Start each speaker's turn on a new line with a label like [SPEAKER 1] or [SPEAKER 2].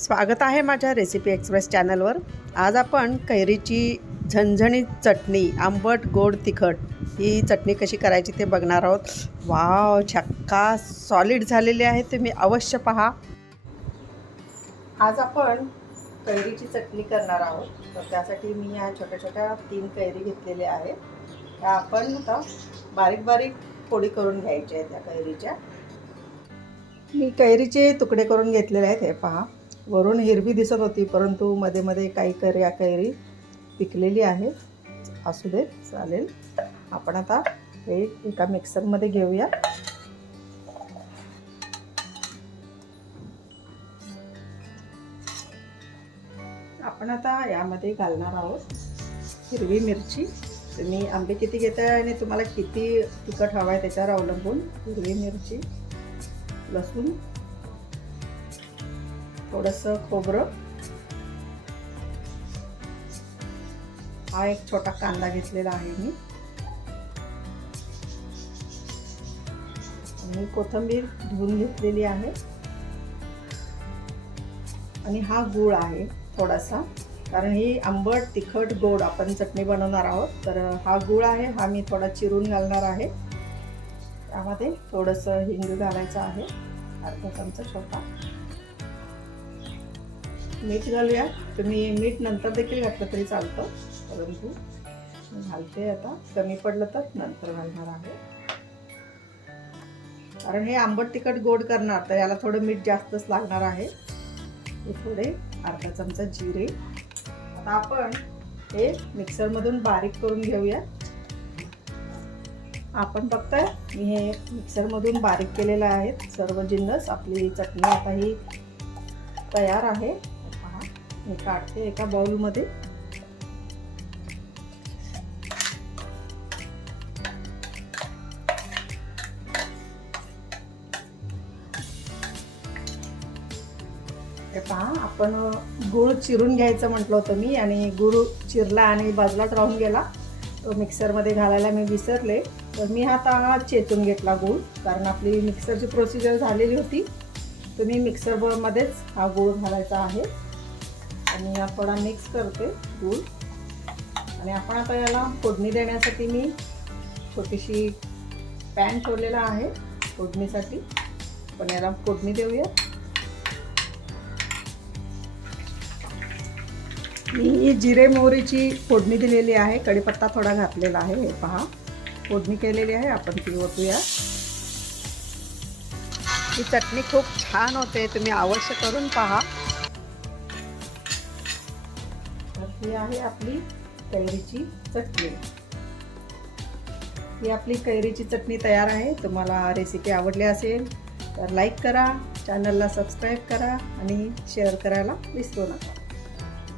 [SPEAKER 1] स्वागत आहे माझ्या रेसिपी एक्सप्रेस चॅनलवर. आज आपण कैरीची झणझणीत चटणी आंबट गोड तिखट ही चटणी कशी करायची ते बघणार आहोत. वाव छक्का सॉलिड झालेली आहे तुम्ही अवश्य पहा. आज आपण कैरीची चटणी करणार आहोत. तर त्यासाठी मी ह्या छोट्या छोट्या तीन कैरी घेतलेल्या आहेत. त्या आपण आता बारीक बारीक पोळी करून घ्यायच्या आहेत त्या कैरीच्या. मी कैरीचे तुकडे करून घेतलेले आहेत हे पहा. वरून हिरवी दिसत होती परंतु मध्ये मध्ये काही कैरी या कैरी पिकलेली आहे. असू दे चालेल. आपण आता हे एका मिक्सरमध्ये घेऊया. आपण आता यामध्ये घालणार आहोत हिरवी मिरची. तुम्ही आंबे किती घेताय आणि तुम्हाला किती तिखट हवं आहे त्याच्यावर अवलंबून हिरवी मिरची लसूण थोडंसं खोबरं. हा एक छोटा कांदा घेतलेला आहे मी. आणि कोथिंबीर धुवून घेतलेली आहे. आणि हा गूळ आहे थोडासा. कारण ही आंबट तिखट गोड आपण चटणी बनवणार आहोत. तर हा गूळ आहे हा मी थोडा चिरून घालणार आहे. त्यामध्ये थोडंसं हिंग घालायचं आहे. अर्धा चमचा छोटा. मीठ घालूया. तुम्ही मीठ नंतर देखील घातलं तरी चालतं. परंतु घालते आता. कमी पडलं तर नंतर घालणार आहे. कारण हे आंबट तिखट गोड करणार तर याला थोडं मीठ जास्तच लागणार आहे. हे थोडे अर्धा चमचा जिरे. आता आपण हे मिक्सरमधून बारीक करून घेऊया. आपण बघताय मी हे मिक्सरमधून बारीक केलेलं आहे. सर्व जिन्नस आपली चटणी आता ही तयार आहे. काढते एका बाउलमध्ये. पहा आपण गूळ चिरून घ्यायचं म्हटलं होतं मी आणि गूळ चिरला आणि बाजूलाच राहून गेला. तो मिक्सरमध्ये घालायला मी विसरले. तर मी आता चेतून घेतला गूळ कारण आपली मिक्सरची प्रोसिजर झालेली होती. तर मी मिक्सरमध्येच हा गूळ घालायचा आहे. आणि हा थोडा मिक्स करते गूळ. आणि आपण आता याला फोडणी देण्यासाठी मी छोटीशी पॅन ठेवलेला आहे फोडणीसाठी. पण याला फोडणी देऊया. मी जिरे मोहरीची फोडणी दिलेली आहे. कढीपत्ता थोडा घातलेला आहे. हे पहा. फोडणी केलेली आहे. आपण ती ओतूया. ही चटणी खूप छान होते. तुम्ही अवश्य करून पहा. ही आहे आपली कैरीची चटणी. ही आपली कैरीची चटणी तयार आहे. तुम्हाला रेसिपी आवडली असेल तर लाईक करा. चॅनलला सबस्क्राईब करा आणि शेअर करायला विसरू नका.